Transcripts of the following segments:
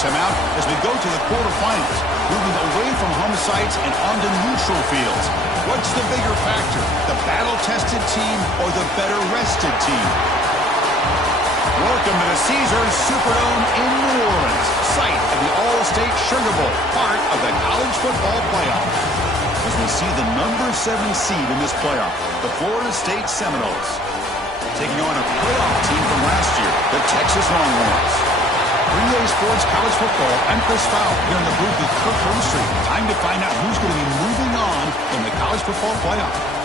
timeout as we go to the quarterfinals, moving away from home sites and onto neutral fields. What's the bigger factor, the battle-tested team or the better-rested team? Welcome to the Caesars Superdome in New Orleans, site of the All-State Sugar Bowl, part of the college football playoff. As we see the number 7 seed in this playoff, the Florida State Seminoles, taking on a playoff team from last year, the Texas Longhorns. 3A Sports College Football, I'm Chris Fowl, here in the booth with Kirk Herbstreit. Time to find out who's going to be moving on in the college football playoff.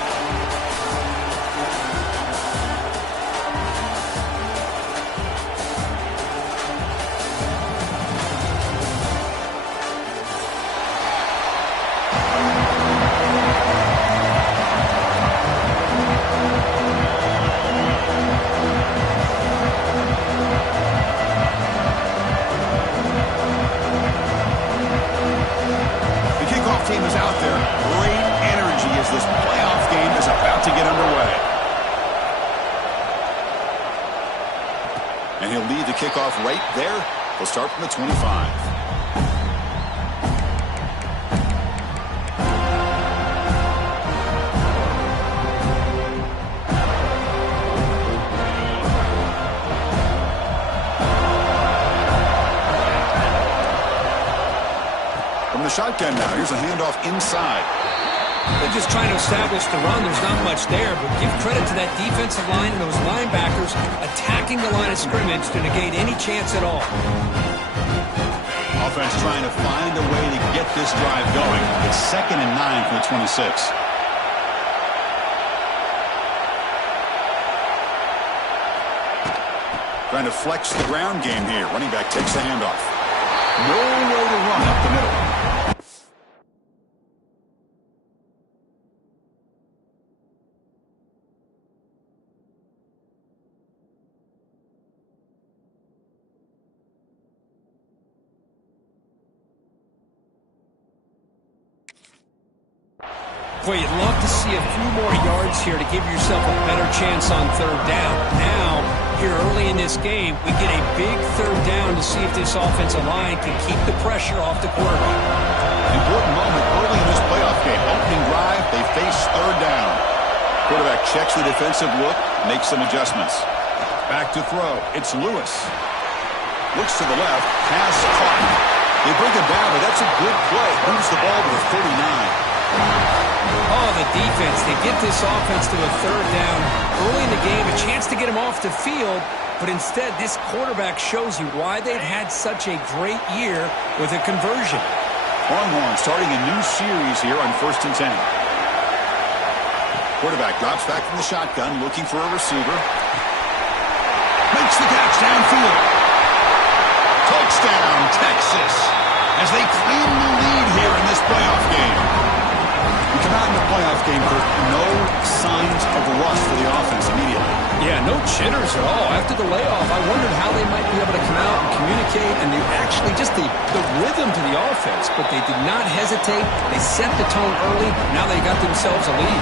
Team is out there. Great energy as this playoff game is about to get underway. And he'll lead the kickoff right there. He'll start from the 25. The shotgun now. Here's a handoff inside. They're just trying to establish the run. There's not much there, but give credit to that defensive line and those linebackers attacking the line of scrimmage to negate any chance at all. Offense trying to find a way to get this drive going. It's 2nd and 9 from the 26. Trying to flex the ground game here. Running back takes the handoff. No way to run up the middle. Boy, you'd love to see a few more yards here to give yourself a better chance on 3rd down. Now, here early in this game, we get a big 3rd down to see if this offensive line can keep the pressure off the quarterback. Important moment early in this playoff game. Opening drive, they face 3rd down. Quarterback checks the defensive look, makes some adjustments. Back to throw. It's Lewis. Looks to the left. Pass caught. They bring him down, but that's a good play. Moves the ball to the 39. Oh, the defense. They get this offense to a 3rd down early in the game, a chance to get him off the field, but instead this quarterback shows you why they've had such a great year with a conversion. Longhorn starting a new series here on 1st and 10. Quarterback drops back from the shotgun, looking for a receiver. Makes the catch downfield. Touchdown, Texas, as they claim the lead here in this playoff game. We come out in the playoff game for no signs of rust for the offense immediately. Yeah, no jitters at all. After the layoff, I wondered how they might be able to come out and communicate, and they actually just the rhythm to the offense, but they did not hesitate. They set the tone early. Now they got themselves a lead.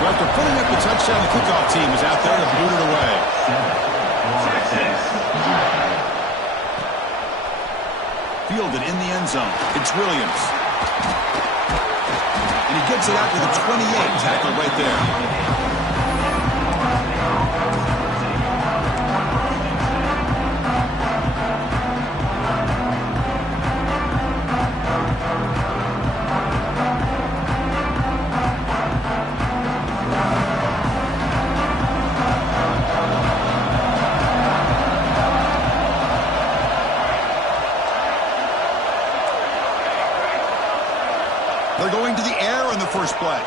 So after putting up the touchdown, the kickoff team is out there to boot it away. Fielded in the end zone. It's Williams. And he gets it out to the 28. Tackle right there. They're going to the air on the first play.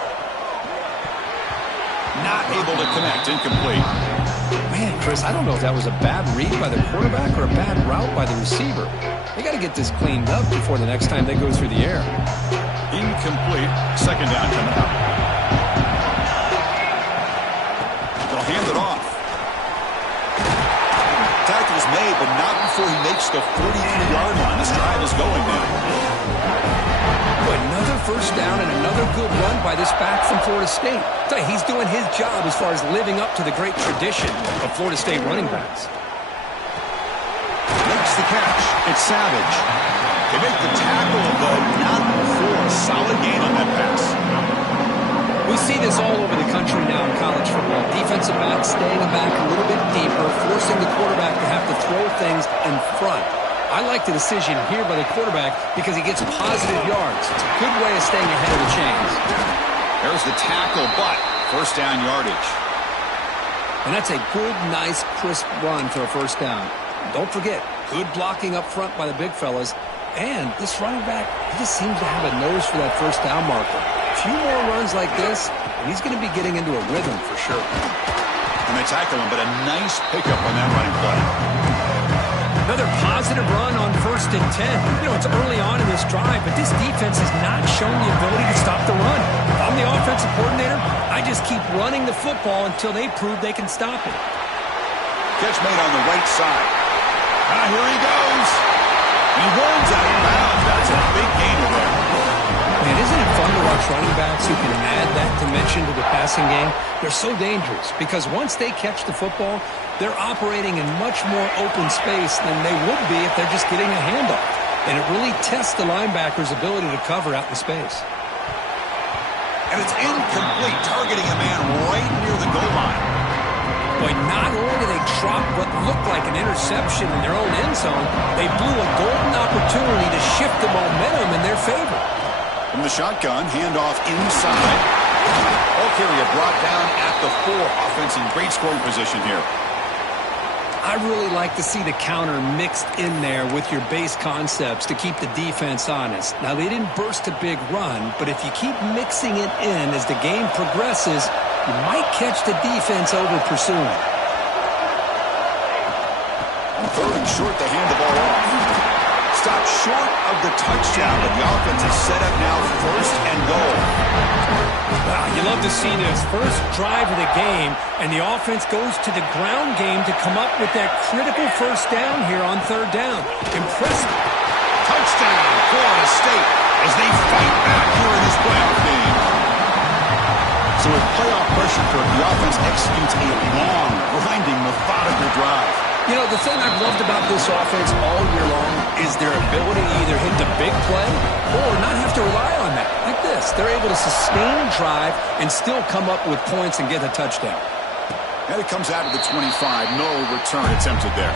Not able to connect. Incomplete. Man, Chris, I don't know if that was a bad read by the quarterback or a bad route by the receiver. They got to get this cleaned up before the next time they go through the air. Incomplete. 2nd down coming up. They'll hand it off. Tackle is made, but not before he makes the 43-yard line. This drive is going now. Another first down and another good run by this back from Florida State. He's doing his job as far as living up to the great tradition of Florida State running backs. Makes the catch. It's Savage. They make the tackle, but not for a solid gain on that pass. We see this all over the country now in college football. Defensive backs staying back a little bit deeper, forcing the quarterback to have to throw things in front. I like the decision here by the quarterback because he gets positive yards. It's a good way of staying ahead of the chains. There's the tackle, but first down yardage. And that's a good, nice, crisp run for a first down. Don't forget, good blocking up front by the big fellas. And this running back, he just seems to have a nose for that first down marker. A few more runs like this, and he's going to be getting into a rhythm for sure. And they tackle him, but a nice pickup on that running play. Another positive run on 1st and 10. You know, it's early on in this drive, but this defense has not shown the ability to stop the run. If I'm the offensive coordinator, I just keep running the football until they prove they can stop it. Catch made on the right side. Here he goes. He runs out of bounds. That's a big gain there. Man, isn't it fun to watch running backs who can add that dimension to the passing game? They're so dangerous because once they catch the football, they're operating in much more open space than they would be if they're just getting a handoff. And it really tests the linebacker's ability to cover out in space. And it's incomplete, targeting a man right near the goal line. But not only did they drop what looked like an interception in their own end zone, they blew a golden opportunity to shift the momentum in their favor. From the shotgun, handoff inside. Ball carrier brought down at the 4. Offense in great scoring position here. I really like to see the counter mixed in there with your base concepts to keep the defense honest. Now, they didn't burst a big run, but if you keep mixing it in as the game progresses, you might catch the defense over pursuing. On 3rd and short, they hand the ball off. Stop short of the touchdown, but the offense is set up now 1st and goal. Wow, you love to see this. First drive of the game, and the offense goes to the ground game to come up with that critical first down here on 3rd down. Impressive. Touchdown, Florida State, as they fight back here in this playoff game. So with playoff pressure, the offense executes a long, grinding, methodical drive. You know, the thing I've loved about this offense all year long is their ability to either hit the big play or not have to rely on that. Like this, they're able to sustain a drive and still come up with points and get a touchdown. And it comes out of the 25. No return attempted there.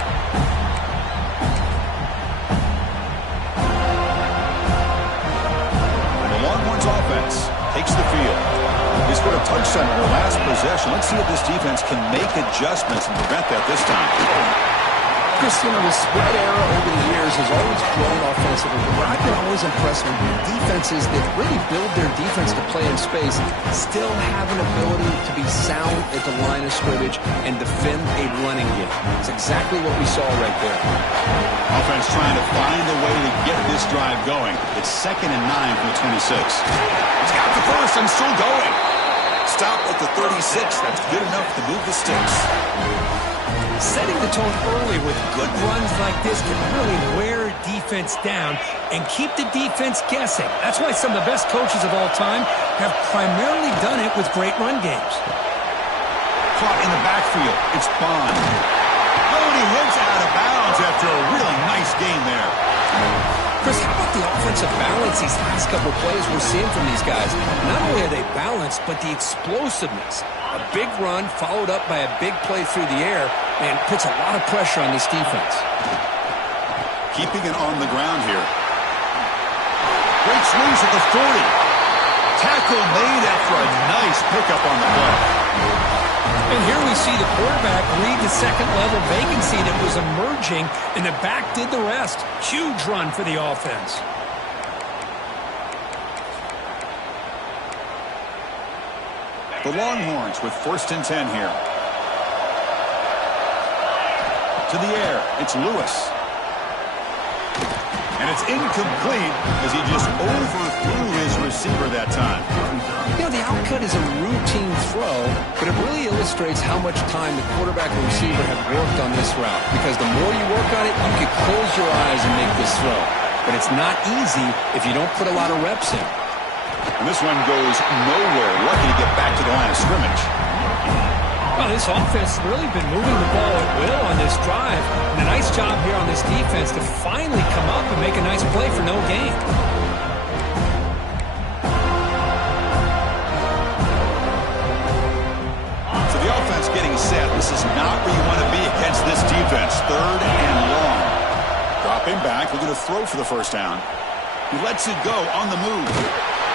The Longhorns offense takes the field. They scored a touchdown in their last possession. Let's see if this defense can make adjustments and prevent that this time. Chris, you know, the spread era over the years has always grown offensively. But I've been always impressed with defenses that really build their defense to play in space, still have an ability to be sound at the line of scrimmage and defend a running game. It's exactly what we saw right there. Offense trying to find a way to get this drive going. It's 2nd and 9 from the 26. It's got the first and still going. Stop at the 36. That's good enough to move the sticks. Setting the tone early with good runs like this can really wear defense down and keep the defense guessing. That's why some of the best coaches of all time have primarily done it with great run games. Caught in the backfield. It's Bond. Oh, and he heads out of bounds after a really nice game there. Chris, how about the offensive balance these last couple of plays we're seeing from these guys? Not only are they balanced, but the explosiveness. A big run followed up by a big play through the air, and puts a lot of pressure on this defense. Keeping it on the ground here. Breaks loose at the 40. Tackle made after a nice pickup on the play. And here we see the quarterback read the second-level vacancy that was emerging, and the back did the rest. Huge run for the offense. The Longhorns with 1st and 10 here. To the air, it's Lewis. And it's incomplete as he just overthrew his receiver that time. You know, the outcut is a routine throw, but it really illustrates how much time the quarterback and receiver have worked on this route. Because the more you work on it, you can close your eyes and make this throw. But it's not easy if you don't put a lot of reps in. And this one goes nowhere. Lucky to get back to the line of scrimmage. Well, this offense has really been moving the ball at will on this drive. And a nice job here on this defense to finally come up and make a nice play for no gain. So the offense getting set. This is not where you want to be against this defense. 3rd and long. Dropping back, looking to throw for the first down. He lets it go on the move.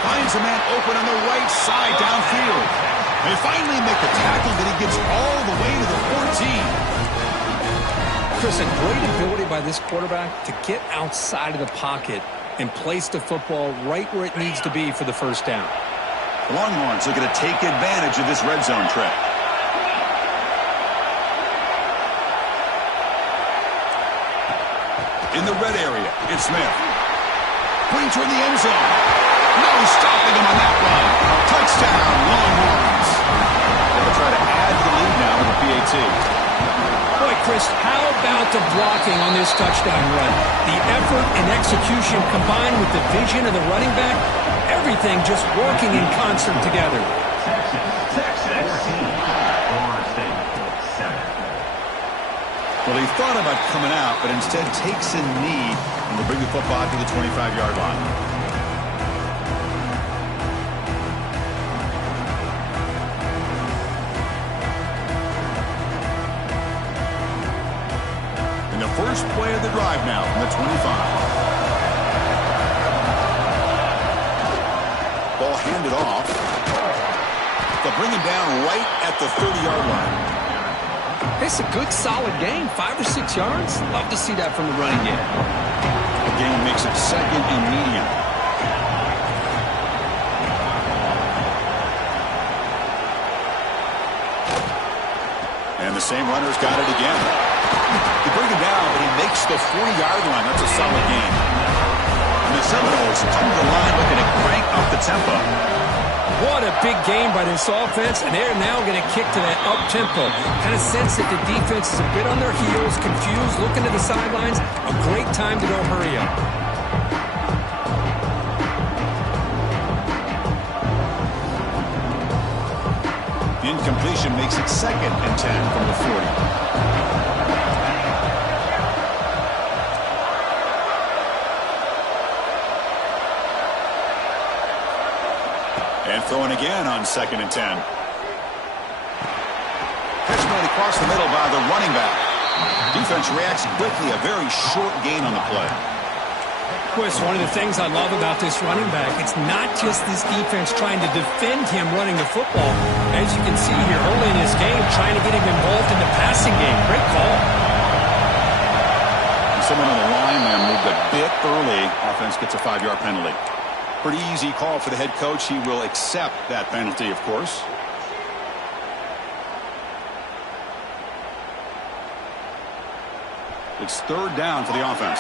Finds a man open on the right side downfield. They finally make the tackle, but he gets all the way to the 14. Chris, a great ability by this quarterback to get outside of the pocket and place the football right where it needs to be for the first down. The Longhorns looking to take advantage of this red zone trip. In the red area, it's Smith. Putting toward the end zone. No stopping him on that run. Touchdown, Longhorns. They'll try to add to the lead now with the PAT. Boy, Chris, how about the blocking on this touchdown run? The effort and execution combined with the vision of the running back, everything just working in concert together. Well, he thought about coming out, but instead takes a knee and will bring the football to the 25-yard line. First play of the drive now from the 25. Ball handed off. They'll bring him down right at the 30-yard line. It's a good, solid gain. 5 or 6 yards. Love to see that from the running game. The game makes it 2nd and medium. And the same runner's got it again. They bring him down, but he makes the 40-yard line. That's a solid gain. And the Seminoles come to the line looking to crank up the tempo. What a big game by this offense, and they're now going to kick to that up-tempo. Kind of sense that the defense is a bit on their heels, confused, looking to the sidelines. A great time to go hurry up. The incompletion makes it 2nd and 10 from the 40. And throwing again on 2nd and 10. Catch made across the middle by the running back. Defense reacts quickly. A very short gain on the play. Chris, one of the things I love about this running back, it's not just this defense trying to defend him running the football. As you can see here early in this game, trying to get him involved in the passing game. Great call. Someone on the line there moved a bit early. Offense gets a 5-yard penalty. Pretty easy call for the head coach. He will accept that penalty, of course. It's 3rd down for the offense.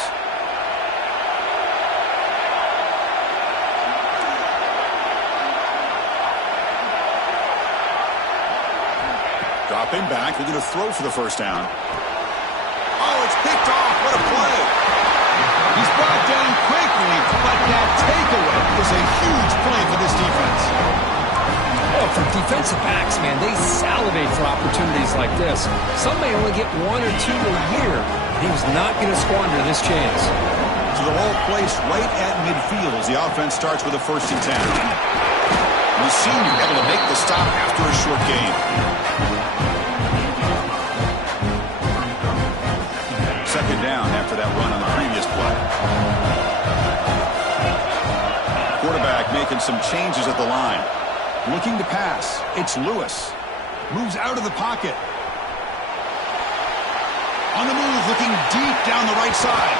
Dropping back. They're going to throw for the first down. Oh, it's picked off. What a play. He's brought down quickly, but that takeaway is a huge play for this defense. Well, for defensive backs, man, they salivate for opportunities like this. Some may only get 1 or 2 a year. He was not going to squander this chance. So the ball placed right at midfield as the offense starts with a 1st and 10. And the senior able to make the stop after a short gain. 2nd down after that run on the previous play. Quarterback making some changes at the line. Looking to pass. It's Lewis. Moves out of the pocket. On the move, looking deep down the right side.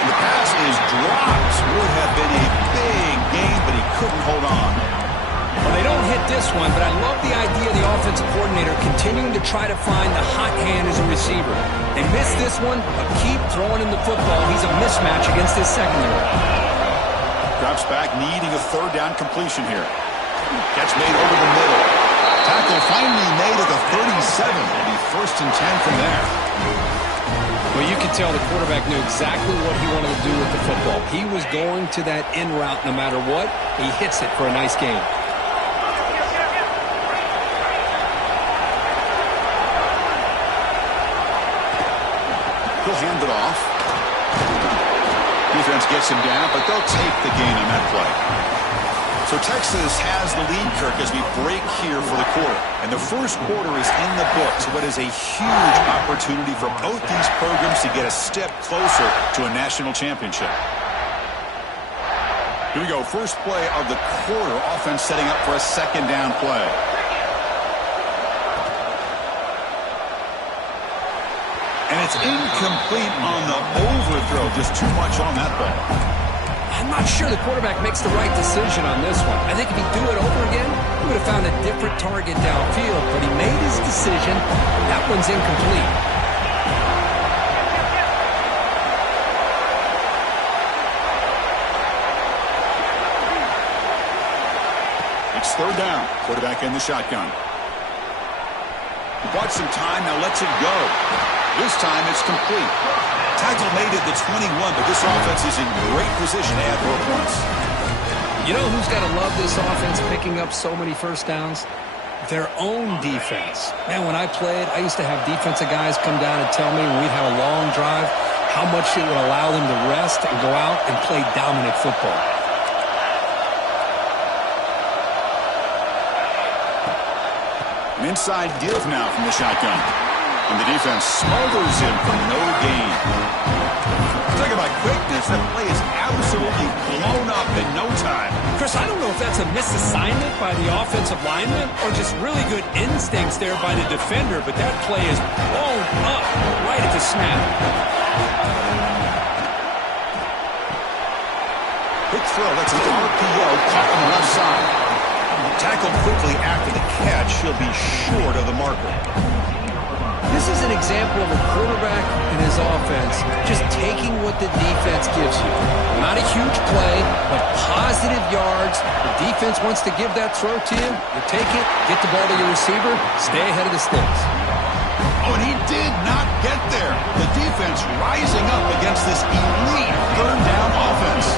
And the pass is dropped. Would have been a big gain, but he couldn't hold on. Well, they don't hit this one, but I love the idea of the offensive coordinator continuing to try to find the hot hand as a receiver. They missed this one, but keep throwing him the football. He's a mismatch against his secondary. Drops back, needing a 3rd down completion here. Catch made over the middle. Tackle finally made at the 37. It'll be 1st and 10 from there. Well, you could tell the quarterback knew exactly what he wanted to do with the football. He was going to that in route no matter what. He hits it for a nice gain. He'll hand it off. Defense gets him down, but they'll take the gain on that play. So Texas has the lead, Kirk, as we break here for the quarter. And the first quarter is in the books. What is a huge opportunity for both these programs to get a step closer to a national championship. Here we go. First play of the quarter. Offense setting up for a second down play. And it's incomplete on the overthrow. Just too much on that ball. I'm not sure the quarterback makes the right decision on this one. I think if he'd do it over again, he would have found a different target downfield. But he made his decision. That one's incomplete. It's third down. Quarterback in the shotgun. He bought some time. Now lets it go. This time it's complete. Tackle made at the 21, but this offense is in great position to add more points. You know who's got to love this offense picking up so many first downs? Their own defense. Man, when I played, I used to have defensive guys come down and tell me when we'd have a long drive how much it would allow them to rest and go out and play dominant football. An inside give now from the shotgun. And the defense smothers him for no gain. Talk about quickness. That play is absolutely blown up in no time. Chris, I don't know if that's a misassignment by the offensive lineman or just really good instincts there by the defender, but that play is blown up right at the snap. Quick throw. That's an RPO caught on the left side. Tackled quickly after the catch. He'll be short of the marker. This is an example of a quarterback and his offense just taking what the defense gives you. Not a huge play, but positive yards. The defense wants to give that throw to you. You take it, get the ball to your receiver, stay ahead of the sticks. Oh, and he did not get there. The defense rising up against this elite third down offense.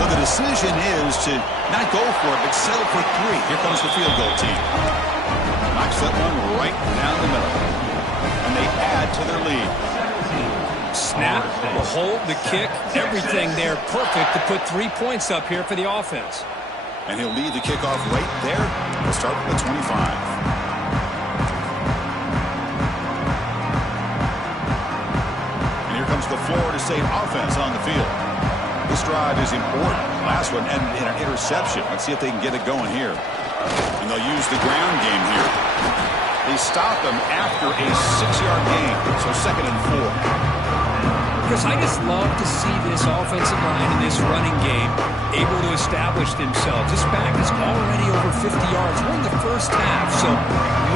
So the decision is to not go for it, but settle for 3. Here comes the field goal team. Knocks that one right down the middle. And they add to their lead. Snap, the hold, the kick, everything there perfect to put 3 points up here for the offense. And he'll lead the kickoff right there. We'll start with the 25. And here comes the Florida State offense on the field. This drive is important. Last one ended in an interception. Let's see if they can get it going here. And they'll use the ground game here. They stop them after a 6-yard gain. So 2nd and 4. Chris, I just love to see this offensive line in this running game able to establish themselves. This back is already over 50 yards. We're in the first half, so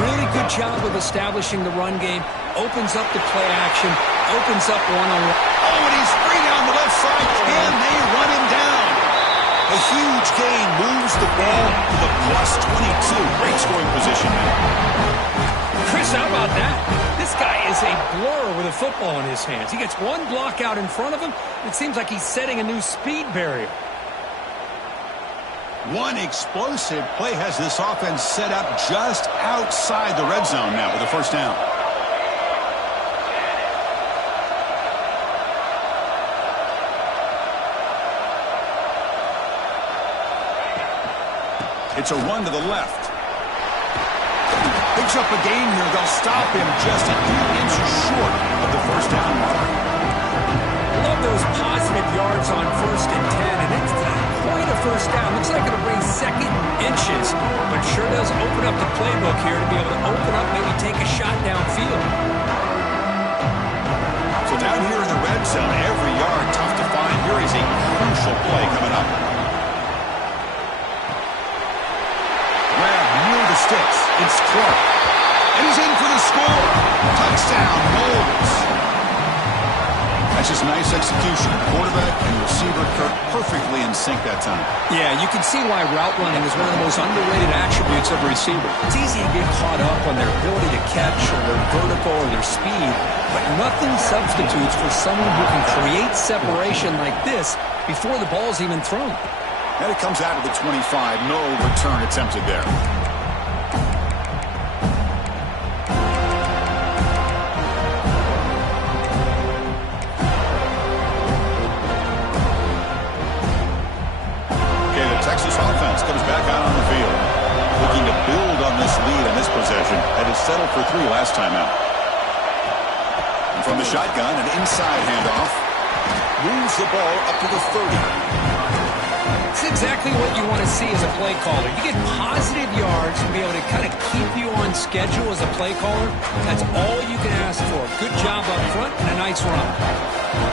really good job of establishing the run game. Opens up the play action, opens up one-on-one. Oh, and he's free down the left side. Can they run him down? A huge gain moves the ball to the +22. Great scoring position now. Chris, how about that? This guy is a blur with a football in his hands. He gets one block out in front of him. It seems like he's setting a new speed barrier. One explosive play has this offense set up just outside the red zone now with a first down. It's a run to the left. Picks up a gain here. They'll stop him just a few inches short of the first down mark. Love those positive yards on 1st and 10, and it's not quite a first down. Looks like it'll bring 2nd inches, but sure does open up the playbook here to be able to open up, maybe take a shot downfield. So down here in the red zone, every yard tough to find. Here is a crucial play coming up. Sticks. It's Clark. And he's in for the score. Touchdown, Knowles. That's just nice execution. Quarterback and receiver Kirk perfectly in sync that time. Yeah, you can see why route running is one of the most underrated attributes of a receiver. It's easy to get caught up on their ability to catch or their vertical or their speed, but nothing substitutes for someone who can create separation like this before the ball's even thrown. And it comes out of the 25. No return attempted there. comes back out on the field. Looking to build on this lead in this possession. Had to settle for 3 last time out. And from the shotgun, an inside handoff. Moves the ball up to the 30. It's exactly what you want to see as a play caller. You get positive yards to be able to kind of keep you on schedule as a play caller. That's all you can ask for. Good job up front and a nice run.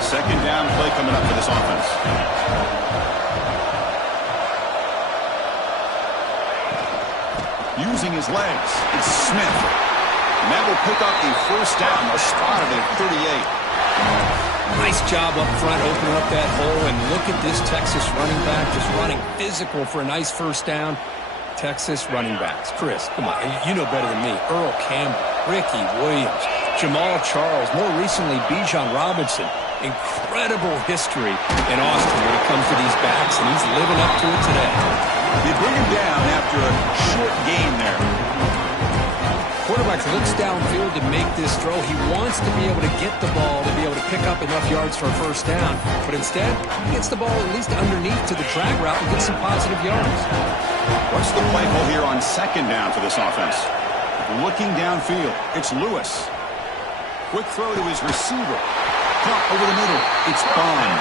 Second down play coming up for this offense. Using his legs, it's Smith. And that will pick up the first down. They're spotted at 38. Nice job up front, opening up that hole, and look at this Texas running back just running physical for a nice first down. Texas running backs. Chris, come on, you know better than me. Earl Campbell, Ricky Williams, Jamal Charles, more recently Bijan Robinson. Incredible history in Austin when it comes to these backs, and he's living up to it today. They bring him down after a short gain there. Quarterback looks downfield to make this throw. He wants to be able to get the ball to be able to pick up enough yards for a first down. But instead, he gets the ball at least underneath to the drag route and gets some positive yards. What's the play call here on second down for this offense? Looking downfield, it's Lewis. Quick throw to his receiver. Caught over the middle. It's Bond.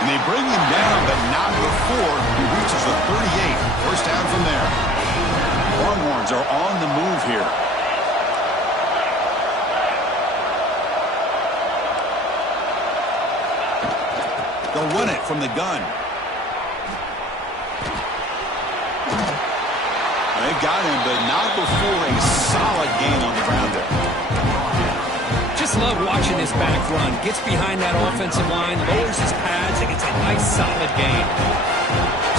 And they bring him down, but not before he reaches the 38. First down from there. Longhorns are on the move here. They'll run it from the gun. They got him, but not before a solid gain on the ground there. Just love watching this back run. Gets behind that offensive line, lowers his pads, and gets a nice solid gain.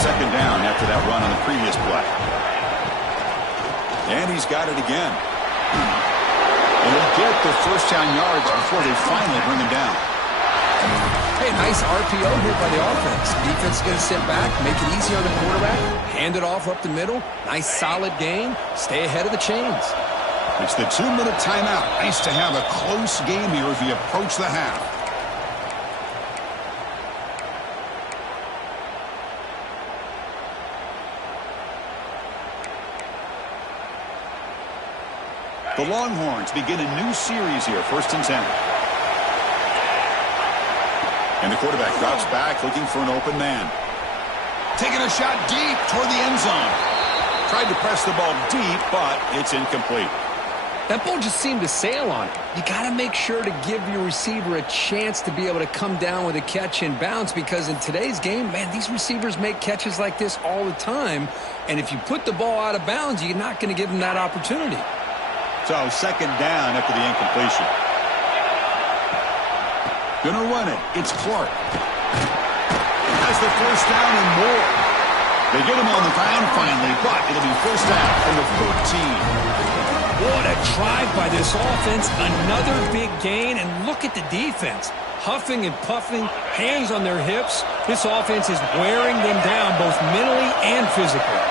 Second down after that run on the previous play. And he's got it again. And he'll get the first down yards before they finally bring him down. Hey, nice RPO here by the offense. Defense is going to sit back, make it easy on the quarterback, hand it off up the middle. Nice solid gain. Stay ahead of the chains. It's the 2-minute timeout. Nice to have a close game here as we approach the half. The Longhorns begin a new series here, 1st and 10. And the quarterback drops back, looking for an open man. Taking a shot deep toward the end zone. Tried to press the ball deep, but it's incomplete. That ball just seemed to sail on it. You got to make sure to give your receiver a chance to be able to come down with a catch and bounce, because in today's game, man, these receivers make catches like this all the time. And if you put the ball out of bounds, you're not going to give them that opportunity. So second down after the incompletion. Gonna run it. It's Clark. Has the first down and more. They get him on the ground finally, but it'll be first down from the 14. What a drive by this offense. Another big gain, and look at the defense. Huffing and puffing, hands on their hips. This offense is wearing them down both mentally and physically.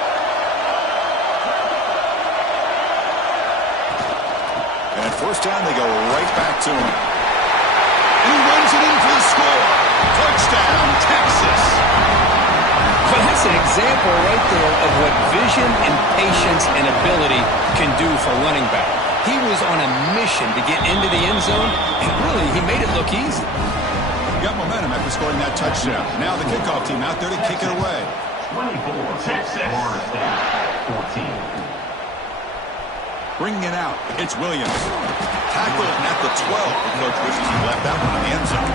And at first down, they go right back to him. And he runs it in for the score. Touchdown, Texas. Well, that's an example right there of what vision and patience and ability can do for a running back. He was on a mission to get into the end zone, and really, he made it look easy. Got momentum after scoring that touchdown. Now the kickoff team out there to kick it away. 24, Texas. Florida State, 14. Bringing it out, it's Williams. Tackled at the 12. The coach wishes he left that one in the end zone.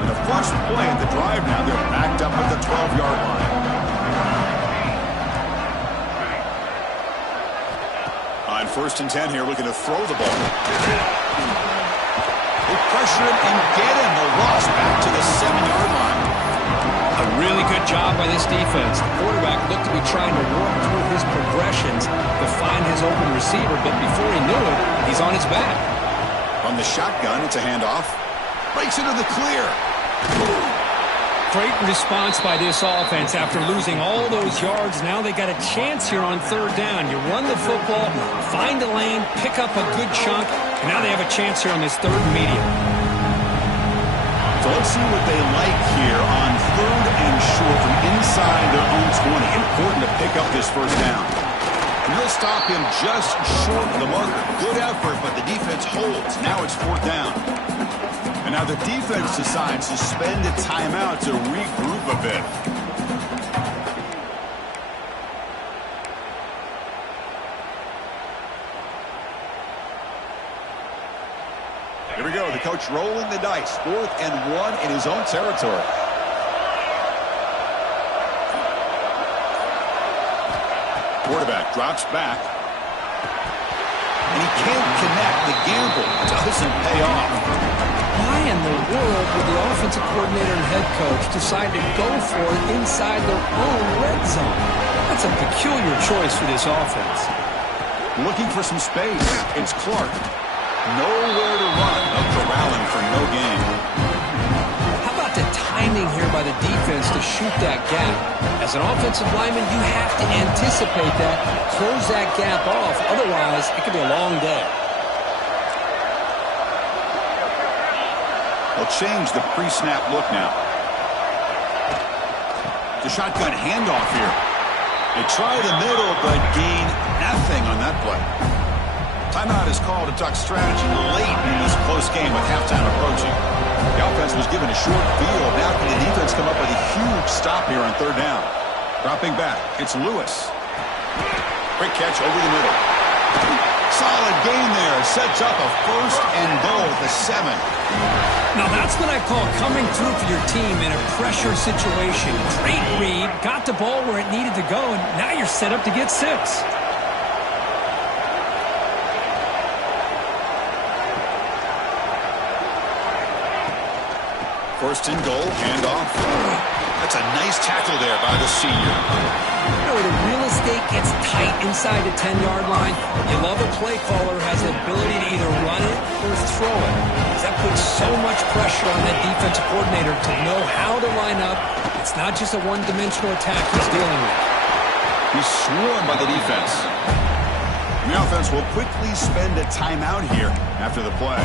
And the first play at the drive now, they're backed up at the 12-yard line. On 1st and 10 here, looking to throw the ball. They pressure him and get him. The loss back to the 7-yard line. A really good job by this defense. The quarterback looked to be trying to work through his progressions to find his open receiver, but before he knew it, he's on his back. On the shotgun, it's a handoff. Breaks into the clear. Great response by this offense after losing all those yards. Now they got a chance here on third down. You run the football, find a lane, pick up a good chunk, and now they have a chance here on this third and medium. So let's see what they like here on third and short from inside their own 20. Important to pick up this first down. And they'll stop him just short of the marker. Good effort, but the defense holds. Now it's fourth down. And now the defense decides to spend a timeout to regroup a bit. Here we go. The coach rolling the dice. 4th and 1 in his own territory. Quarterback drops back. And he can't connect. The gamble doesn't pay off. Why in the world would the offensive coordinator and head coach decide to go for it inside their own red zone? That's a peculiar choice for this offense. Looking for some space. It's Clark. Nowhere to run. Corralling for no gain. How about the timing here by the defense to shoot that gap? As an offensive lineman, you have to anticipate that, close that gap off. Otherwise, it could be a long day. They'll change the pre-snap look now. The shotgun handoff here. They try the middle, but gain nothing on that play. Timeout is called to talk strategy late in this close game with halftime approaching. The offense was given a short field. Now can the defense come up with a huge stop here on third down? Dropping back, it's Lewis. Quick catch over the middle. Solid gain there. Sets up a 1st and goal at the 7. Now that's what I call coming through for your team in a pressure situation. Great read, got the ball where it needed to go, and now you're set up to get 6. 1st and goal, handoff. That's a nice tackle there by the senior. You know, the real estate gets tight inside the 10-yard line. You love a play caller who has the ability to either run it or throw it. That puts so much pressure on that defensive coordinator to know how to line up. It's not just a one-dimensional attack he's dealing with. He's swarmed by the defense. The offense will quickly spend a timeout here after the play.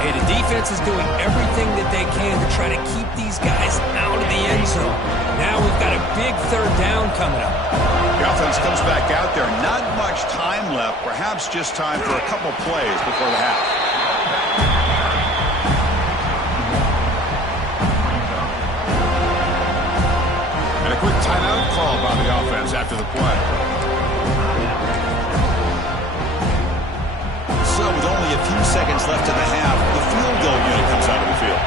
Hey, the defense is doing everything that they can to try to keep these guys out of the end zone. Now we've got a big third down coming up. The offense comes back out there. Not much time left. Perhaps just time for a couple plays before the half. And a quick timeout call by the offense after the play. So with only a few seconds left in the half, the field goal unit comes out of the field.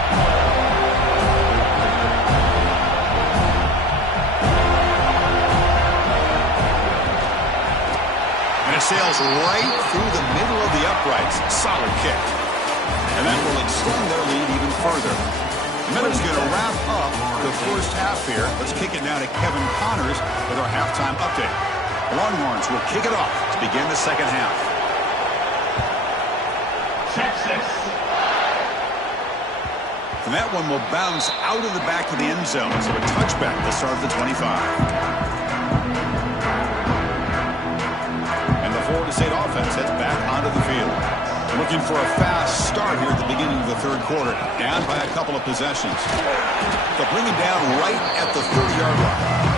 And it sails right through the middle of the uprights. Solid kick. And that will extend their lead even further. The Minnows going to wrap up the first half here. Let's kick it now to Kevin Connors with our halftime update. The Longhorns will kick it off to begin the second half. And that one will bounce out of the back of the end zone. So a touchback to start the 25. And the Florida State offense heads back onto the field. Looking for a fast start here at the beginning of the third quarter. Down by a couple of possessions. They'll bring him down right at the 30-yard line.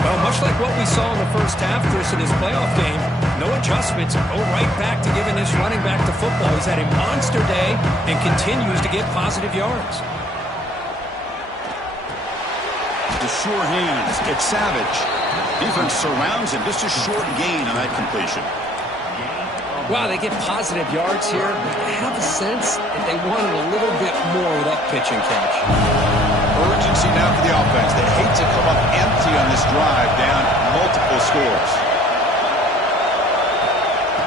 Well, much like what we saw in the first half, Chris, in his playoff game, no adjustments. Go right back to giving this running back the football. He's had a monster day and continues to get positive yards. The sure hands. It's Savage. Defense surrounds him. Just a short gain on that completion. Wow, they get positive yards here. I have a sense that they wanted a little bit more with that pitch and catch. Urgency now for the offense. They hate to come up empty on this drive, down multiple scores.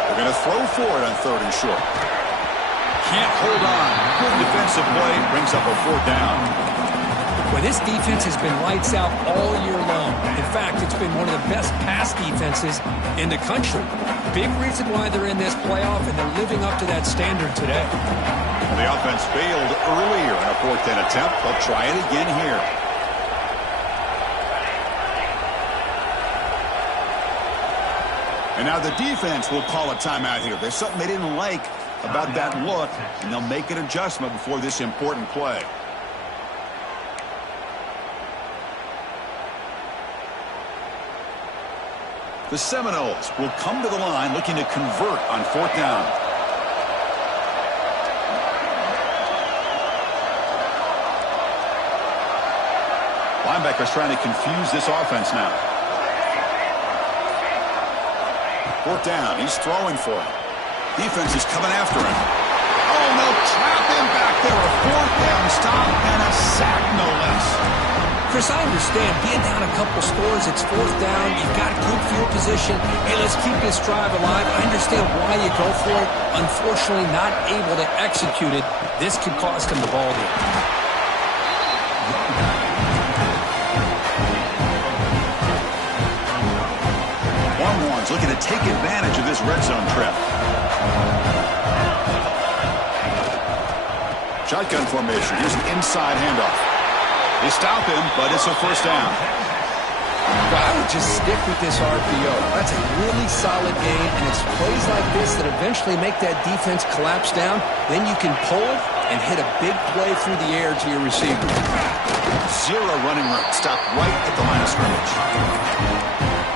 They're going to throw for it on third and short. Can't hold on. Good defensive play. Brings up a fourth down. Well, this defense has been lights out all year long. In fact, it's been one of the best pass defenses in the country. Big reason why they're in this playoff, and they're living up to that standard today. The offense failed earlier in a fourth down attempt. They'll try it again here. And now the defense will call a timeout here. There's something they didn't like about that look, and they'll make an adjustment before this important play. The Seminoles will come to the line looking to convert on 4th down. Linebackers trying to confuse this offense now. 4th down. He's throwing for it. Defense is coming after him. Oh, no. Trap him back there. A 4th down stop and a sack, no less. Chris, I understand being down a couple scores, it's 4th down, you've got good field position. Hey, let's keep this drive alive. I understand why you go for it. Unfortunately, not able to execute it. This could cost him the ball game. Longhorns looking to take advantage of this red zone trip. Shotgun formation. Here's an inside handoff. They stop him, but it's a 1st down. Well, I would just stick with this RPO. That's a really solid game, and it's plays like this that eventually make that defense collapse down. Then you can pull and hit a big play through the air to your receiver. 0 running room. Stop right at the line of scrimmage.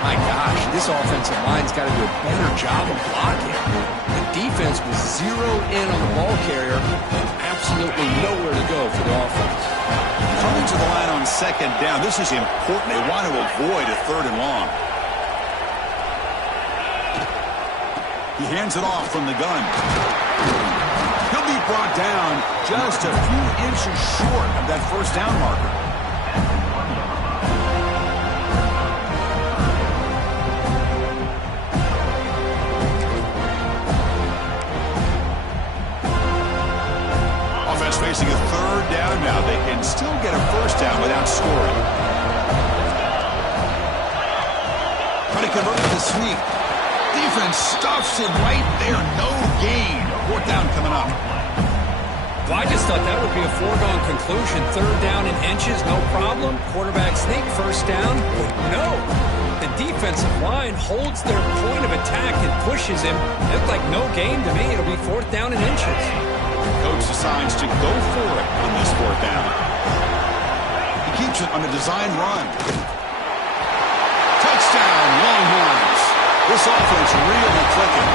My gosh, this offensive line's got to do a better job of blocking. The defense was zeroed in on the ball carrier and absolutely nowhere to go for the offense. Coming to the line on 2nd down. This is important. They want to avoid a 3rd and long. He hands it off from the gun. He'll be brought down just a few inches short of that 1st down marker. Facing a 3rd down now. They can still get a 1st down without scoring. Trying to convert to the sweep. Defense stuffs him right there. No gain. 4th down coming up. Well, I just thought that would be a foregone conclusion. 3rd down in inches, no problem. Quarterback sneak, 1st down. No. The defensive line holds their point of attack and pushes him. It looked like no gain to me. It'll be 4th down in inches. Coach decides to go for it on this 4th down. He keeps it on a design run. Touchdown, Longhorns. This offense really clicking.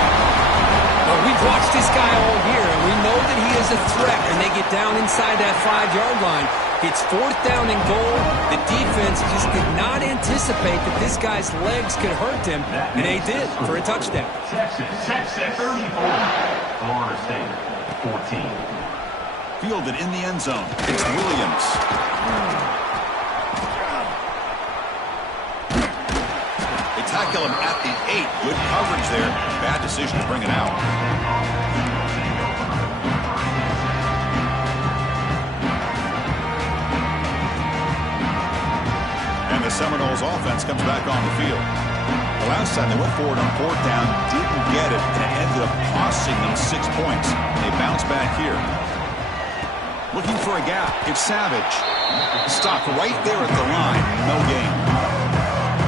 Well, we've watched this guy all year, and we know that he is a threat when they get down inside that 5-yard line. It's 4th down and goal. The defense just did not anticipate that this guy's legs could hurt him, and they did for a touchdown. Texas at 34. Florida State 14. Fielded in the end zone. It's Williams. They tackle him at the 8. Good coverage there. Bad decision to bring it out. And the Seminoles offense comes back on the field. The last time they went forward on 4th down, didn't get it, and it ended up costing them 6 points. They bounce back here. Looking for a gap. It's Savage. Stopped right there at the line. No gain.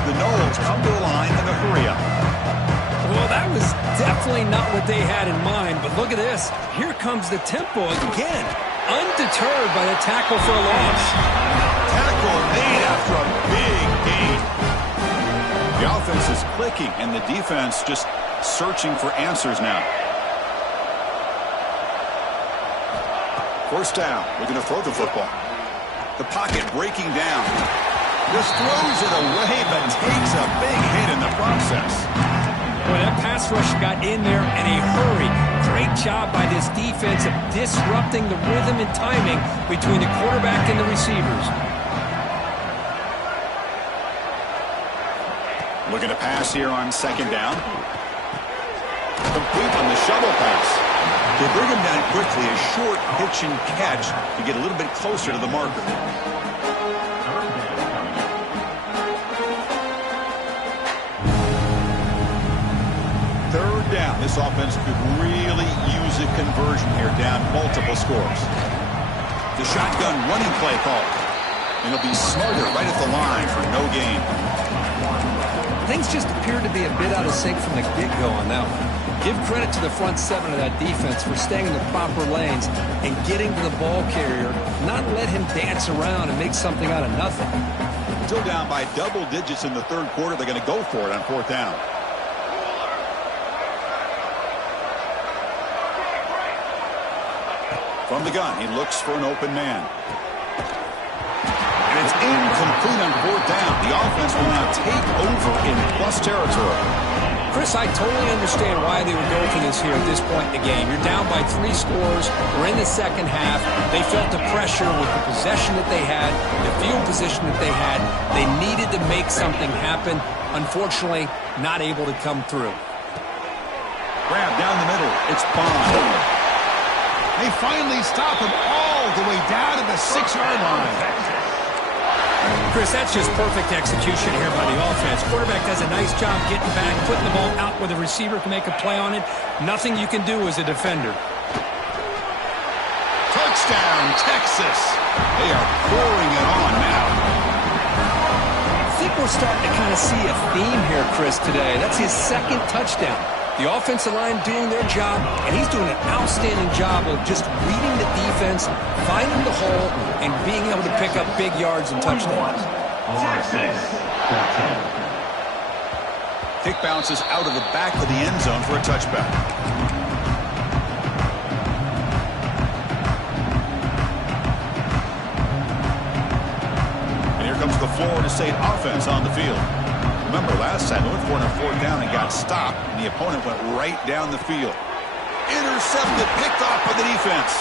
The Noles come to the line in a hurry-up. Well, that was definitely not what they had in mind, but look at this. Here comes the tempo again. Undeterred by the tackle for a loss. Tackle made after a big gain. The offense is clicking, and the defense just searching for answers now. 1st down. We're going to throw the football. The pocket breaking down. Just throws it away, but takes a big hit in the process. Boy, that pass rush got in there in a hurry. Great job by this defense of disrupting the rhythm and timing between the quarterback and the receivers. Looking to pass here on 2nd down. Complete on the shovel pass. They bring him down quickly, a short pitch and catch to get a little bit closer to the marker. Third down. This offense could really use a conversion here, down multiple scores. The shotgun running play call. And he'll be smarter right at the line for no gain. things just appeared to be a bit out of sync from the get-go on that one. Give credit to the front seven of that defense for staying in the proper lanes and getting to the ball carrier, not let him dance around and make something out of nothing. Still down by double digits in the third quarter. They're going to go for it on fourth down. From the gun, he looks for an open man. And it's incomplete on fourth down. The offense will now take over in plus territory. Chris, I totally understand why they would go for this here at this point in the game. You're down by 3 scores. We're in the second half. They felt the pressure with the possession that they had, the field position that they had. They needed to make something happen. Unfortunately, not able to come through. Grab down the middle. It's Bond. They finally stop him all the way down to the 6-yard line. Chris, that's just perfect execution here by the offense. Quarterback does a nice job getting back, putting the ball out where the receiver can make a play on it. Nothing you can do as a defender. Touchdown, Texas. They are pouring it on now. I think we're starting to kind of see a theme here, Chris, today. That's his second touchdown. The offensive line doing their job, and he's doing an outstanding job of just reading the defense, finding the hole, and being able to pick up big yards and touchdowns. Kick bounces out of the back of the end zone for a touchback. And here comes the Florida State offense on the field. Remember last time, they went for it on fourth down and got stopped, and the opponent went right down the field. Intercepted, picked off by the defense.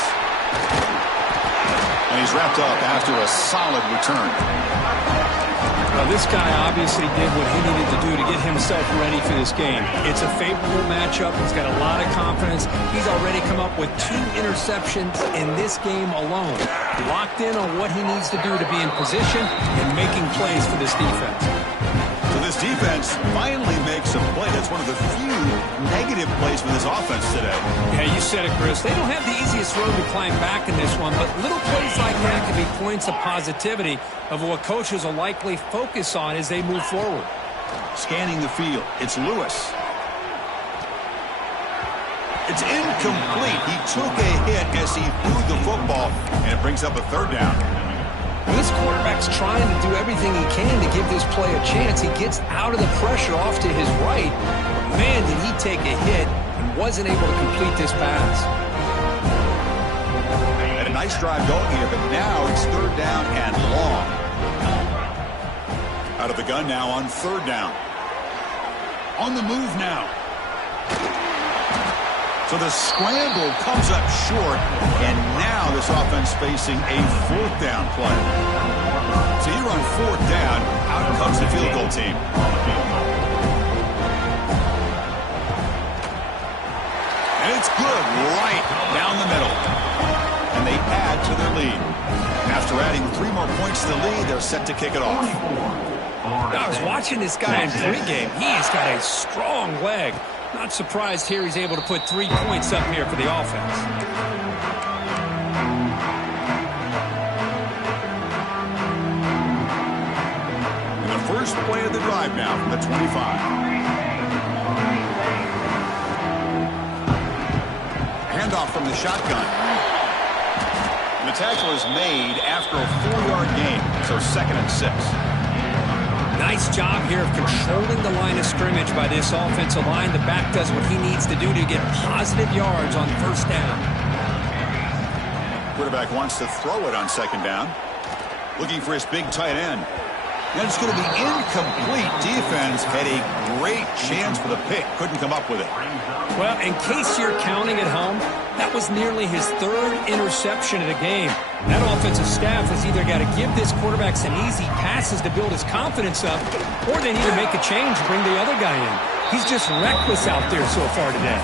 And he's wrapped up after a solid return. Well, this guy obviously did what he needed to do to get himself ready for this game. It's a favorable matchup. He's got a lot of confidence. He's already come up with 2 interceptions in this game alone. Locked in on what he needs to do to be in position and making plays for this defense. So this defense finally makes a play. That's one of the few negative plays for this offense today. Yeah, you said it, Chris. They don't have the easiest road to climb back in this one, but little plays like that can be points of positivity of what coaches will likely focus on as they move forward. Scanning the field. It's Lewis. It's incomplete. He took a hit as he threw the football, and it brings up a third down. This quarterback's trying to do everything he can to give this play a chance. He gets out of the pressure off to his right. But man, did he take a hit and wasn't able to complete this pass. And a nice drive going here, but now it's third down and long. Out of the gun now on third down. On the move now. So the scramble comes up short, and now this offense facing a fourth down play. So here on fourth down, out comes the field goal team. And it's good right down the middle. And they add to their lead. After adding 3 more points to the lead, they're set to kick it off. I was watching this guy in pregame. He's got a strong leg. Not surprised here he's able to put 3 points up here for the offense. And the first play of the drive now from the 25. Handoff from the shotgun. And the tackle is made after a 4-yard gain, so 2nd and 6. Nice job here of controlling the line of scrimmage by this offensive line. The back does what he needs to do to get positive yards on first down. Quarterback wants to throw it on second down. Looking for his big tight end. And it's going to be incomplete. Defense had a great chance for the pick. Couldn't come up with it. Well, in case you're counting at home, that was nearly his 3rd interception of the game. That offensive staff has either got to give this quarterback some easy passes to build his confidence up, or they need to make a change and bring the other guy in. He's just reckless out there so far today.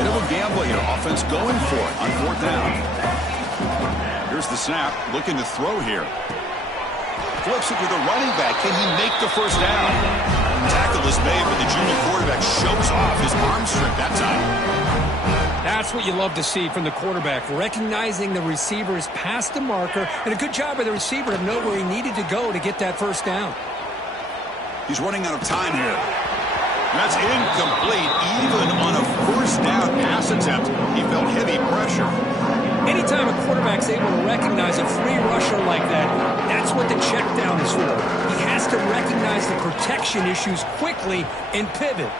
Bit of a gamble here. Offense going for it on fourth down. Here's the snap. Looking to throw here. Flips it to the running back. Can he make the first down? Tackle is made, but the junior quarterback shows off his arm strength that time. That's what you love to see from the quarterback, recognizing the receiver's past the marker, and a good job by the receiver to know where he needed to go to get that first down. He's running out of time here. That's incomplete. Even on a first down pass attempt, he felt heavy pressure. Anytime a quarterback's able to recognize a free rusher like that, that's what the check down is for. He has to recognize the protection issues quickly and pivot.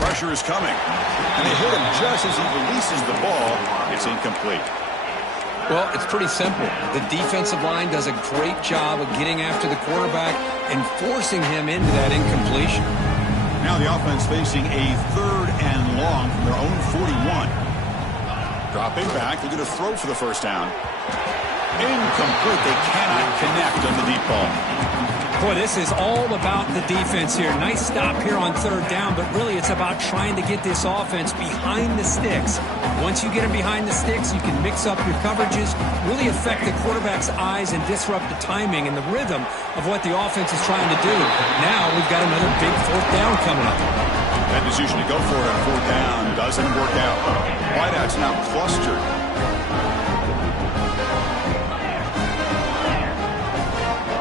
Pressure is coming. And they hit him just as he releases the ball. It's incomplete. Well, it's pretty simple. The defensive line does a great job of getting after the quarterback and forcing him into that incompletion. Now the offense facing a 3rd and long from their own 41. Dropping back, they're going to throw for the first down. Incomplete. They cannot connect on the deep ball. Boy, this is all about the defense here. Nice stop here on 3rd down, but really it's about trying to get this offense behind the sticks. Once you get them behind the sticks, you can mix up your coverages, really affect the quarterback's eyes and disrupt the timing and the rhythm of what the offense is trying to do. Now we've got another big 4th down coming up. That decision to go for it on 4th down doesn't work out. Wideouts now clustered.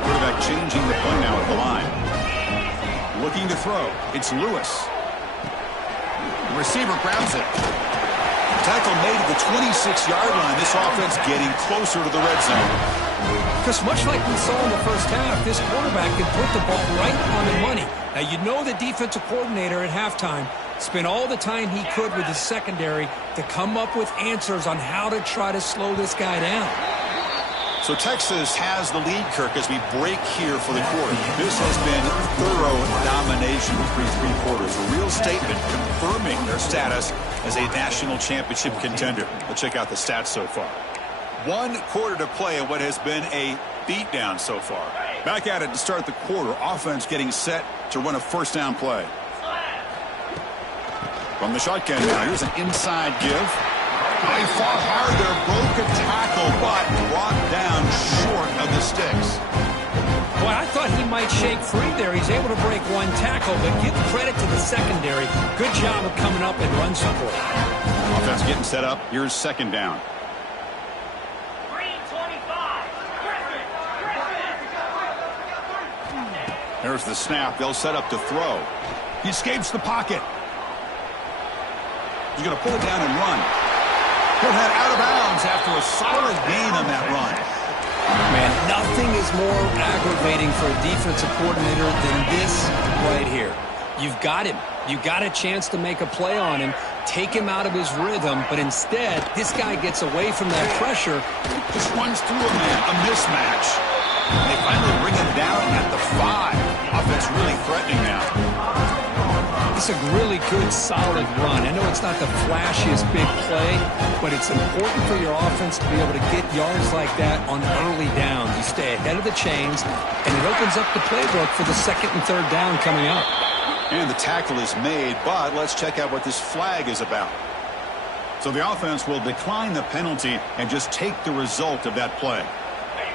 Quarterback changing the play now at the line. Looking to throw. It's Lewis. The receiver grabs it. Tackle made at the 26-yard line. This offense getting closer to the red zone. Because much like we saw in the first half, this quarterback can put the ball right on the money. Now, you know the defensive coordinator at halftime spent all the time he could with his secondary to come up with answers on how to try to slow this guy down. So Texas has the lead, Kirk, as we break here for the quarter. This has been thorough domination through 3 quarters. A real statement confirming their status as a national championship contender. Let's check out the stats so far. 1 quarter to play in what has been a beatdown so far. Back at it to start the quarter. Offense getting set to run a first down play. From the shotgun now, here's an inside give. They fought hard there, broke a tackle, but brought down short of the sticks. Boy, I thought he might shake free there. He's able to break 1 tackle, but give credit to the secondary. Good job of coming up and run support. Offense getting set up. Here's 2nd down. There's the snap. They'll set up to throw. He escapes the pocket. He's going to pull it down and run. He'll head out of bounds after a solid gain on that run. Man, nothing is more aggravating for a defensive coordinator than this right here. You've got him. You've got a chance to make a play on him, take him out of his rhythm, but instead, this guy gets away from that pressure. Just runs through a man, a mismatch. They finally bring him down at the 5. Offense really threatening now. It's a really good, solid run. I know it's not the flashiest big play, but it's important for your offense to be able to get yards like that on early downs. You stay ahead of the chains, and it opens up the playbook for the 2nd and 3rd down coming up. And the tackle is made, but let's check out what this flag is about. So the offense will decline the penalty and just take the result of that play.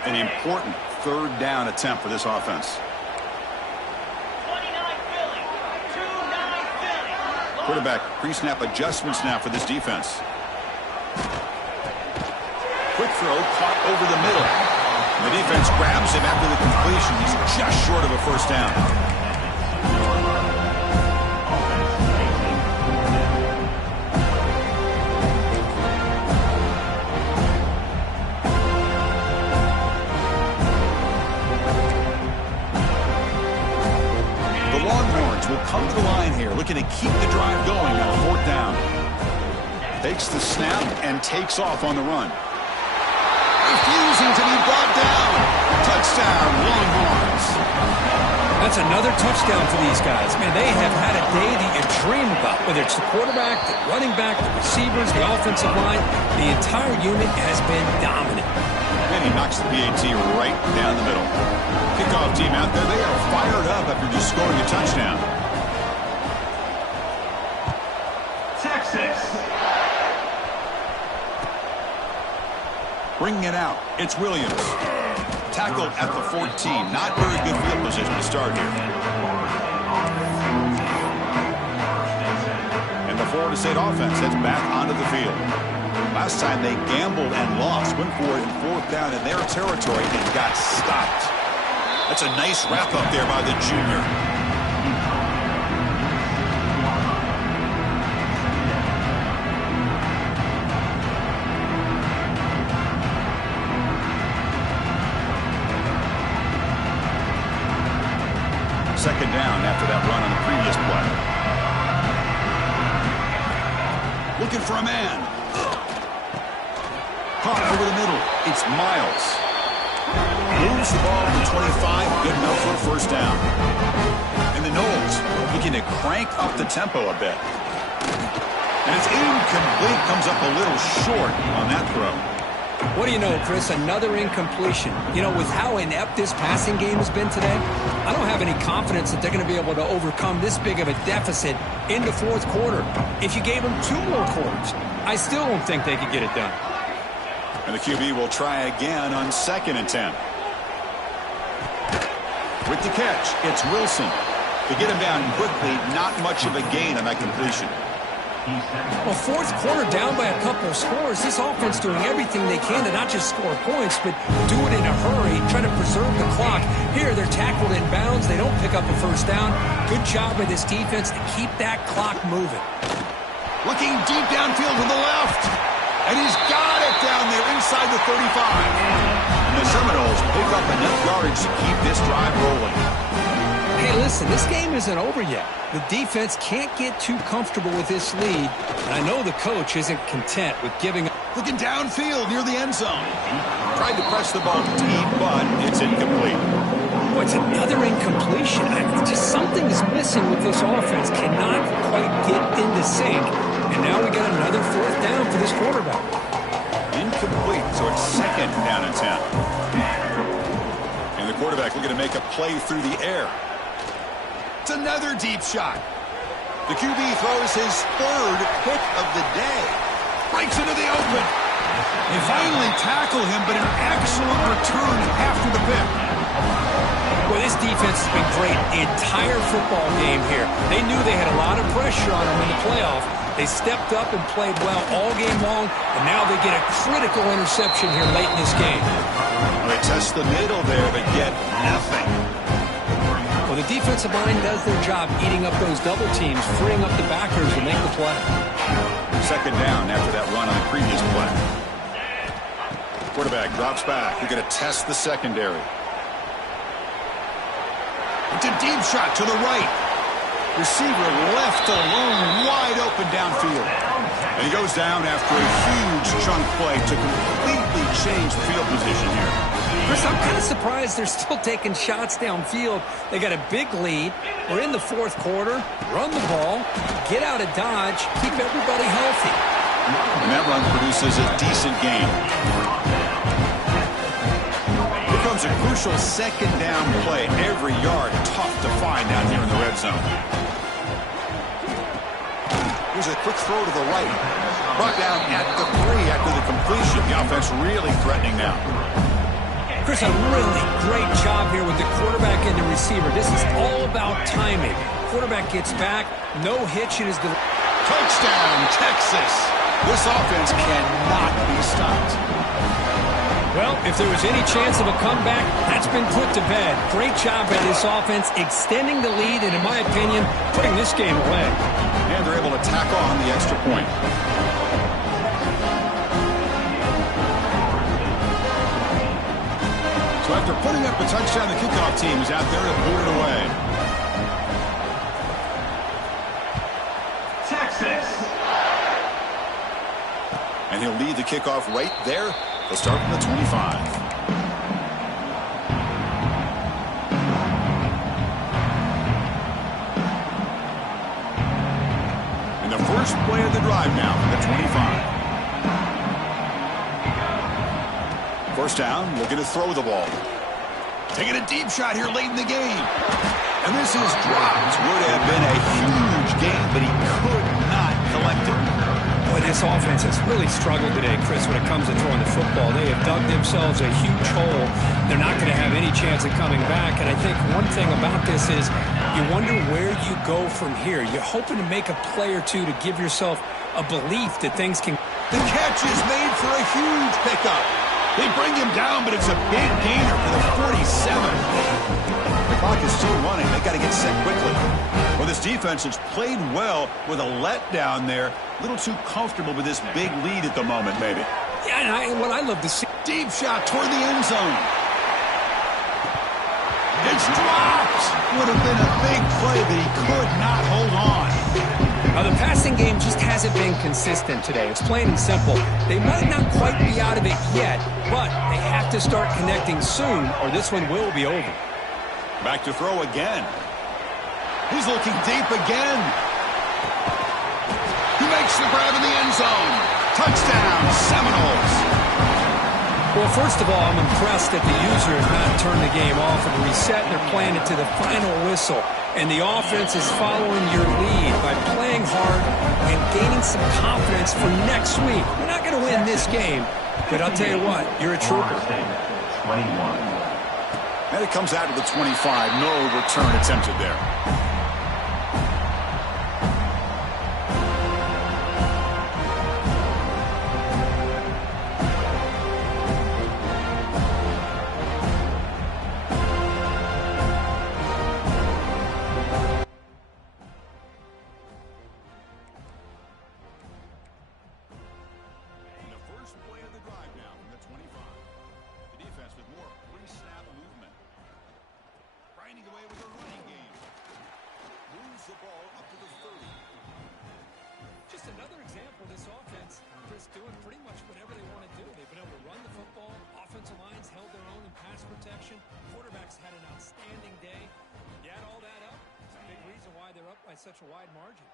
An important 3rd down attempt for this offense. Quarterback pre-snap adjustments now for this defense. Quick throw caught over the middle. The defense grabs him after the completion. He's just short of a first down. Will come to the line here, looking to keep the drive going on 4th down. Takes the snap and takes off on the run. Refusing to be brought down. Touchdown, Longhorns. That's another touchdown for these guys. Man, they have had a day that you dream about, whether it's the quarterback, the running back, the receivers, the offensive line. The entire unit has been dominant. And he knocks the PAT right down the middle. Kickoff team out there. They are fired up after just scoring a touchdown. Texas. Bringing it out. It's Williams. Tackled at the 14. Not very good field position to start here. And the Florida State offense heads back onto the field. Last time they gambled and lost. Went for it in 4th down in their territory and got stopped. That's a nice wrap up there by the junior. Looking for a man. Caught over the middle. It's Miles. Moves the ball to 25. Good enough for a first down. And the Knowles looking to crank up the tempo a bit. And it's incomplete. Comes up a little short on that throw. What do you know, Chris? Another incompletion. You know, with how inept this passing game has been today, I don't have any confidence that they're going to be able to overcome this big of a deficit in the fourth quarter. If you gave them 2 more quarters, I still don't think they could get it done. And the QB will try again on 2nd and 10. With the catch, it's Wilson. To get him down quickly, not much of a gain on that completion. Well, fourth quarter down by a couple of scores. This offense doing everything they can to not just score points, but do it in a hurry, try to preserve the clock. Here, they're tackled in bounds. They don't pick up a first down. Good job by this defense to keep that clock moving. Looking deep downfield to the left. And he's got it down there inside the 35. And the Seminoles pick up enough yardage to keep this drive rolling. Hey, listen, this game isn't over yet. The defense can't get too comfortable with this lead, and I know the coach isn't content with giving up. Looking downfield near the end zone. Tried to press the ball deep, but it's incomplete. Oh, it's another incompletion. Just something is missing with this offense. Cannot quite get into sync, and now we got another fourth down for this quarterback. Incomplete, so it's 2nd down and 10. And the quarterback looking to make a play through the air. It's another deep shot. The QB throws his 3rd pick of the day. Breaks into the open. They finally tackle him, but an excellent return after the pick. Well, this defense has been great the entire football game here. They knew they had a lot of pressure on them in the playoff. They stepped up and played well all game long, and now they get a critical interception here late in this game. Well, they test the middle there, but get nothing. Well, the defensive line does their job eating up those double teams, freeing up the backers to make the play. 2nd down after that run on the previous play. Quarterback drops back. We're going to test the secondary. It's a deep shot to the right. Receiver left alone, wide open downfield. And he goes down after a huge chunk play to completely change field position here. Chris, I'm kind of surprised they're still taking shots downfield. They got a big lead. We're in the fourth quarter. Run the ball. Get out of Dodge. Keep everybody healthy. And that run produces a decent gain. Here comes a crucial 2nd down play. Every yard tough to find down here in the red zone. Here's a quick throw to the right. Brought down at the 3 after the completion. The offense really threatening now. Chris, a really great job here with the quarterback and the receiver. This is all about timing. Quarterback gets back, no hitch in his touchdown, Texas. This offense cannot be stopped. Well, if there was any chance of a comeback, that's been put to bed. Great job by this offense, extending the lead, and in my opinion, putting this game away. And they're able to tack on the extra point. So after putting up a touchdown, the kickoff team is out there to boot it away. Texas. And he'll lead the kickoff right there. They'll start from the 25. And the first play of the drive now from the 25. First down, looking to throw the ball. Taking a deep shot here late in the game. And this is dropped. Would have been a huge game, but he could not collect it. Boy, this offense has really struggled today, Chris, when it comes to throwing the football. They have dug themselves a huge hole. They're not going to have any chance of coming back. And I think one thing about this is you wonder where you go from here. You're hoping to make a play or two to give yourself a belief that things can... The catch is made for a huge pickup. They bring him down, but it's a big gainer for the 47. The clock is still running. They got to get set quickly. Well, this defense has played well with a letdown there. A little too comfortable with this big lead at the moment, maybe. Yeah, and what I love to see... Deep shot toward the end zone. It's dropped. Would have been a big play, but he could not hold on. The passing game just hasn't been consistent today. It's plain and simple. They might not quite be out of it yet, but they have to start connecting soon or this one will be over. Back to throw again. He's looking deep again. He makes the grab in the end zone. Touchdown, Seminoles. Well, first of all, I'm impressed that the user has not turned the game off and reset. They're playing it to the final whistle. And the offense is following your lead by playing hard and gaining some confidence for next week. We're not going to win this game, but I'll tell you what, you're a trooper. 21. And it comes out of the 25. No return attempted there. Just another example, this offense just doing pretty much whatever they want to do. They've been able to run the football. Offensive lines held their own in pass protection. Quarterbacks had an outstanding day. You add all that up, it's a big reason why they're up by such a wide margin.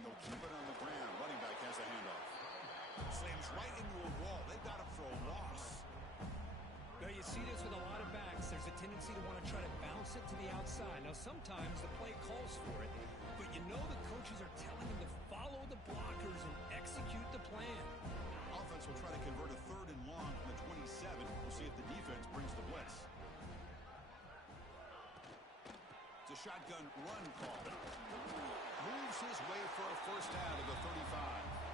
They'll keep it on the ground. Running back has the handoff. Slams right into a wall. They've got him for a loss. Now you see this with a lot of backs. There's a tendency to want to try to bounce it to the outside. Now sometimes the play calls for it, but you know the coaches are telling him to follow the blockers and execute the plan. Offense will try to convert a 3rd and long from the 27. We'll see if the defense brings the blitz. It's a shotgun run call. Moves his way for a first down to the 35.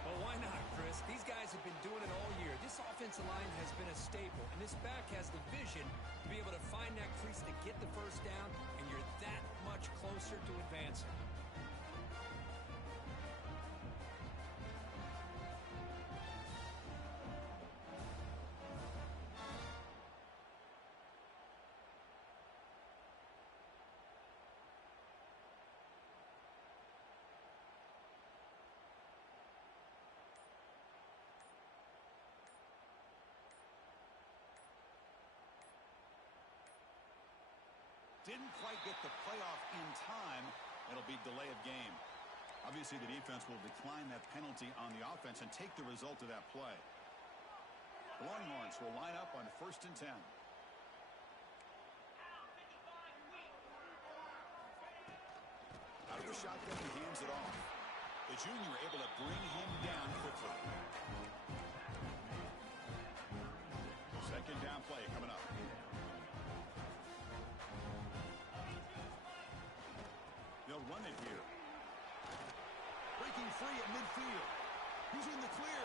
Well, why not, Chris? These guys have been doing it all year. This offensive line has been a staple, and this back has the vision to be able to find that crease to get the first down, and you're that much closer to advancing. Didn't quite get the playoff in time. It'll be delay of game. Obviously, the defense will decline that penalty on the offense and take the result of that play. The Longhorns will line up on 1st and 10. Out of the shotgun, he hands it off. The junior able to bring him down quickly. 2nd down play coming up. They'll run it here. Breaking free at midfield. He's in the clear.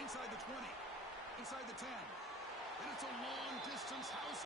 Inside the 20. Inside the 10. And it's a long distance house.